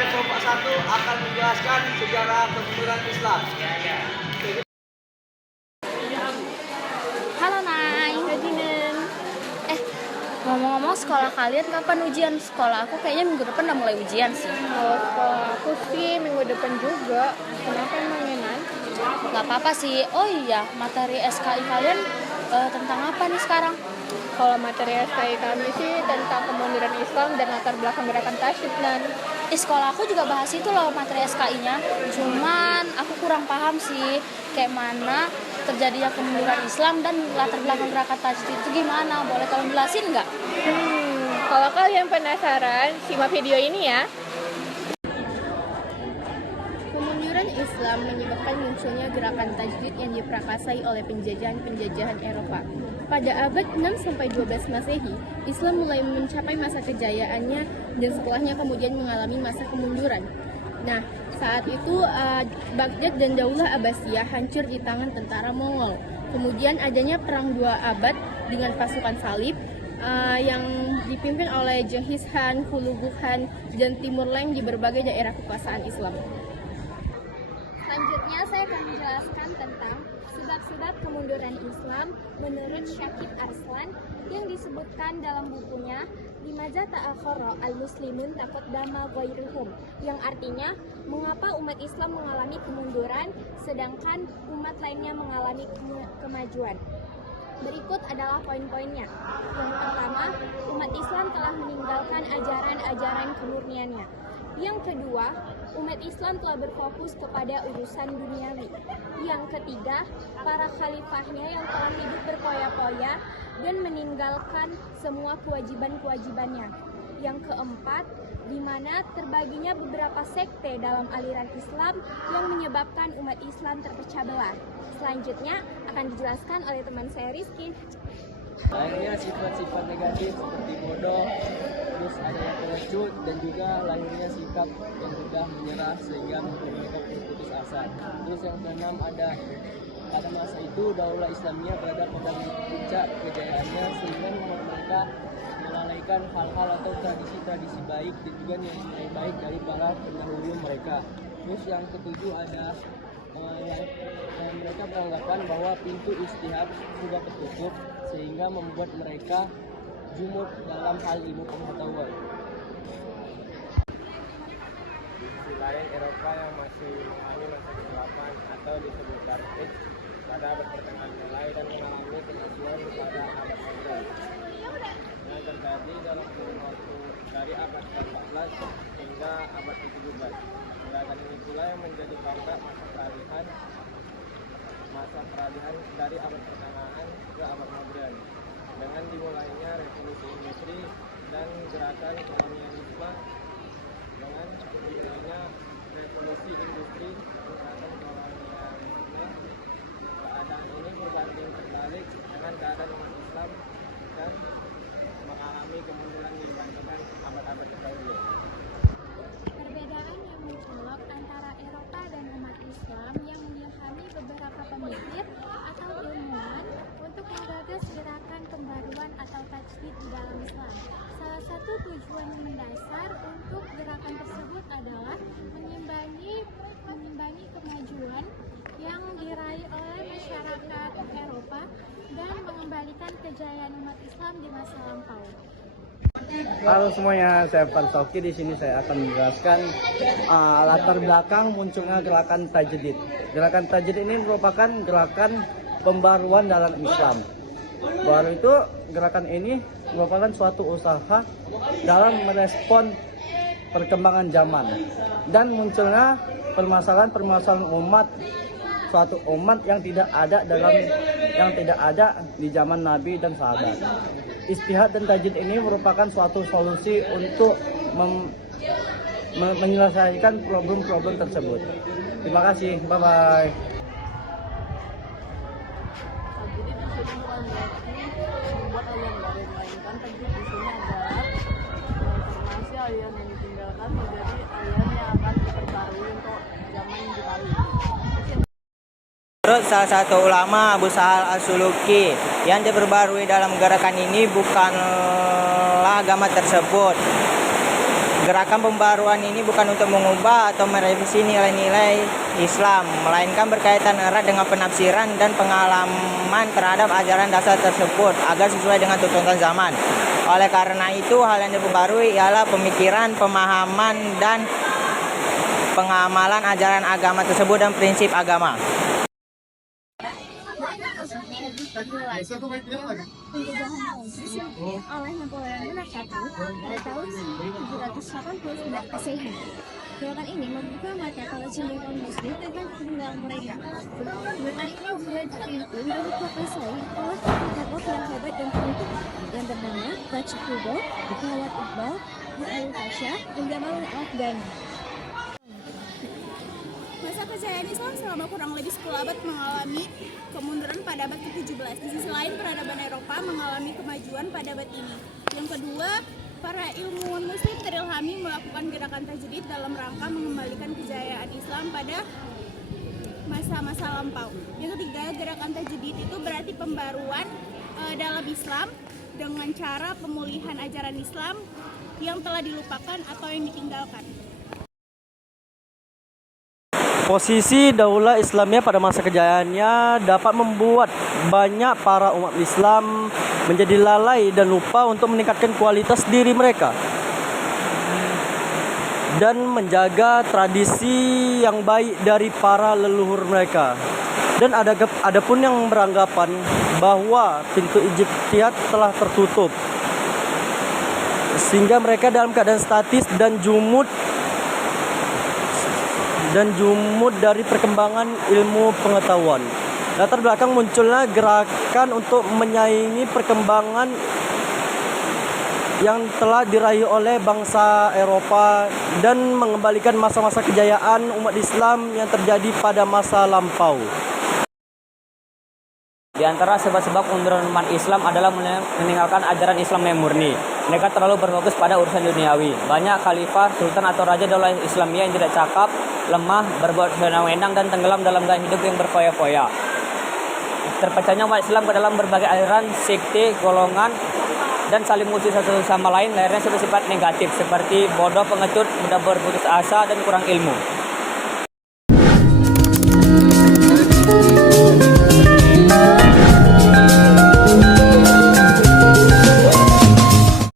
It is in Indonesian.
dari kelompok 1 akan menjelaskan sejarah kemunduran Islam. Halo Nay. Ngomong-ngomong sekolah kalian kapan ujian? Sekolah aku kayaknya minggu depan udah mulai ujian sih. Kalau sekolah aku sih minggu depan juga. Kenapa emangnya, Nan? Gak apa-apa sih. Oh iya, materi SKI kalian tentang apa nih sekarang? Kalau materi SKI kami sih tentang kemunduran Islam dan latar belakang gerakan tasyid, Nan. Di sekolah aku juga bahas itu loh materi SKI-nya. Cuman aku kurang paham sih kayak mana terjadinya kemunduran Islam dan latar belakang gerakan tasyid itu gimana? Boleh tolong jelasin nggak? Kalau kalian penasaran, simak video ini ya. Kemunduran Islam menyebabkan munculnya gerakan tajdid yang diprakasai oleh penjajahan Eropa. Pada abad 6-12 Masehi, Islam mulai mencapai masa kejayaannya dan setelahnya kemudian mengalami masa kemunduran. Nah, saat itu Baghdad dan Daulah Abbasiyah hancur di tangan tentara Mongol. Kemudian adanya perang 2 abad dengan pasukan salib yang dipimpin oleh Genghis Khan, Hulagu Khan, dan Timur Leng di berbagai daerah kekuasaan Islam. Selanjutnya saya akan menjelaskan tentang sebab-sebab kemunduran Islam menurut Syakib Arslan yang disebutkan dalam bukunya Limaza Ta'akhara al-Muslimun Taqaddama Ghairuhum, yang artinya mengapa umat Islam mengalami kemunduran sedangkan umat lainnya mengalami kemajuan. Berikut adalah poin-poinnya. Yang pertama, umat Islam telah meninggalkan ajaran-ajaran kemurniannya. Yang kedua, umat Islam telah berfokus kepada urusan duniawi. Yang ketiga, para khalifahnya yang telah hidup berpoya-poya dan meninggalkan semua kewajiban-kewajibannya. Yang keempat, di mana terbaginya beberapa sekte dalam aliran Islam yang menyebabkan umat Islam terpecah belah. Selanjutnya akan dijelaskan oleh teman saya Rizky. Lahirnya sifat-sifat negatif seperti bodoh, terus ada yang pengecut, dan juga lahirnya sikap yang mudah menyerah sehingga membuat putus asa. Terus yang keenam pada masa itu Daulah Islamiyah berada pada puncak kejayaannya sehingga mereka melalaikan hal-hal atau tradisi-tradisi baik dan juga nilai baik dari para pendahulu mereka. Terus yang ketujuh ada mereka beranggapan bahwa pintu istihad sudah tertutup sehingga membuat mereka jumud dalam hal ilmu pengetahuan. Di lain Eropa yang masih mengalami masa kegelapan atau disebut Dark Age pada abad pertengahan mulai dan mengalami kemajuan pada abad modern. Yang terjadi dalam kurun waktu dari abad ke-14 hingga abad ke-17. Gerakan ini pula yang menjadi pangkal masa peralihan dari abad pertengahan ke abad modern dengan dimulainya revolusi industri dan gerakan kolonialisme. Dengan dimulainya revolusi industri dan gerakan kolonialisme, keadaan ini berbanding terbalik dengan keadaan umat Islam dan mengalami kemunduran dibandingkan abad-abad terdahulu. Perbedaan yang mencolok antara Eropa dan umat Islam yang mengilhami beberapa pemikir atau ilmuwan untuk menggagas gerakan pembaruan atau tajdid di dalam Islam. Salah satu tujuan mendasar untuk gerakan tersebut adalah mengimbangi kemajuan yang diraih oleh masyarakat Eropa dan mengembalikan kejayaan umat Islam di masa lampau. Halo semuanya, saya Fansoki. Di sini saya akan menjelaskan latar belakang munculnya gerakan tajdid. Gerakan tajdid ini merupakan gerakan pembaruan dalam Islam. Baru itu gerakan ini merupakan suatu usaha dalam merespon perkembangan zaman dan munculnya permasalahan-permasalahan suatu umat yang tidak ada di zaman Nabi dan sahabat. Istihad dan tajdid ini merupakan suatu solusi untuk menyelesaikan problem-problem tersebut. Terima kasih, bye-bye. Aliran yang ditinggalkan menjadi aliran yang akan diperbarui untuk zaman Jepang. Menurut salah satu ulama, Abu Sahal As-Suluki, yang diperbarui dalam gerakan ini bukanlah agama tersebut, Gerakan pembaruan ini bukan untuk mengubah atau merevisi nilai-nilai Islam, melainkan berkaitan erat dengan penafsiran dan pengalaman terhadap ajaran dasar tersebut agar sesuai dengan tuntutan zaman. Oleh karena itu, hal yang diperbarui ialah pemikiran, pemahaman, dan pengamalan ajaran agama tersebut dan prinsip agama. Penjajahan Prancis oleh Napoleon Bonaparte pada tahun 1789 Masehi. Gerakan ini membuka mata para cendekiawan Muslim tentang ketinggalan mereka. Gerakan ini juga dipimpin dan dikuasai oleh tokoh yang hebat dan penting yang bernama Baci Kubo, Muhammad Iqbal, Ali Pasha, dan Gamal Afghani. Masa kejayaan Islam selama kurang lebih 10 abad mengalami kemunduran pada abad ke-17. Di sisi lain, peradaban Eropa mengalami kemajuan pada abad ini. Yang kedua, para ilmuwan Muslim terilhami melakukan gerakan tajdid dalam rangka mengembalikan kejayaan Islam pada masa-masa lampau. Yang ketiga, gerakan tajdid itu berarti pembaruan dalam Islam dengan cara pemulihan ajaran Islam yang telah dilupakan atau yang ditinggalkan. Posisi Daulah Islamiyah pada masa kejayaannya dapat membuat banyak para umat Islam menjadi lalai dan lupa untuk meningkatkan kualitas diri mereka dan menjaga tradisi yang baik dari para leluhur mereka. Dan ada pun yang beranggapan bahwa pintu ijtihad telah tertutup sehingga mereka dalam keadaan statis dan jumud dari perkembangan ilmu pengetahuan. Latar belakang munculnya gerakan untuk menyaingi perkembangan yang telah diraih oleh bangsa Eropa dan mengembalikan masa-masa kejayaan umat Islam yang terjadi pada masa lampau. Di antara sebab-sebab kemunduran umat Islam adalah meninggalkan ajaran Islam yang murni. Mereka terlalu berfokus pada urusan duniawi. Banyak khalifah, sultan atau raja Daulah Islamiyah yang tidak cakap, lemah, berbuat senang-senang dan tenggelam dalam gaya hidup yang berfoya-foya. Terpecahnya umat Islam ke dalam berbagai aliran, sekte, golongan, dan saling musuh satu sama lain, akhirnya bersifat negatif seperti bodoh, pengecut, mudah berputus asa, dan kurang ilmu.